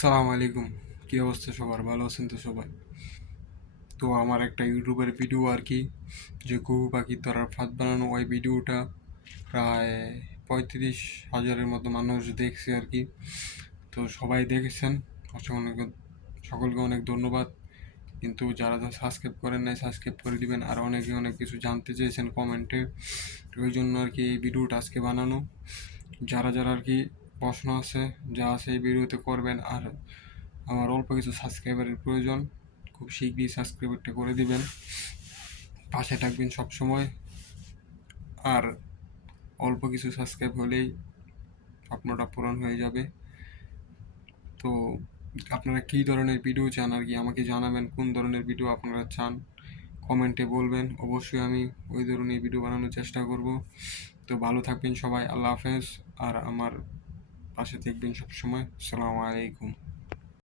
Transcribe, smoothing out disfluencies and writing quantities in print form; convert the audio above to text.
সালাম আলাইকুম। কি অবস্থা সবার? ভালো আছেন তো সবাই? তো আমার একটা ইউটিউবের ভিডিও আর কি, যে ঘুঘু পাখি ধরার ফাঁদ বানানো, ওই ভিডিওটা প্রায় 35,000-এর মতো মানুষ দেখছে আর কি। তো সবাই দেখেছেন, অনেক সকলকে অনেক ধন্যবাদ। কিন্তু যারা যারা সাবস্ক্রাইব করেন নাই, সাবস্ক্রাইব করে দিবেন। আর অনেকে অনেক কিছু জানতে চেয়েছেন কমেন্টে, ওই জন্য আর কি এই ভিডিওটা আজকে বানানো। যারা যারা আর কি প্রশ্ন আছে, যা আছে এই ভিডিওতে করবেন। আর আমার অল্প কিছু সাবস্ক্রাইবারের প্রয়োজন, খুব শীঘ্রই সাবস্ক্রাইবারটা করে দিবেন, পাশে থাকবেন সব সময়। আর অল্প কিছু সাবস্ক্রাইব হলেই আপনারা পূরণ হয়ে যাবে। তো আপনারা কী ধরনের ভিডিও চান আর কি আমাকে জানাবেন, কোন ধরনের ভিডিও আপনারা চান কমেন্টে বলবেন, অবশ্যই আমি ওই ধরনের ভিডিও বানানোর চেষ্টা করব। তো ভালো থাকবেন সবাই, আল্লাহ হাফেজ। আর আমার পাশে থাকবেন সবসময়। আসসালামু আলাইকুম।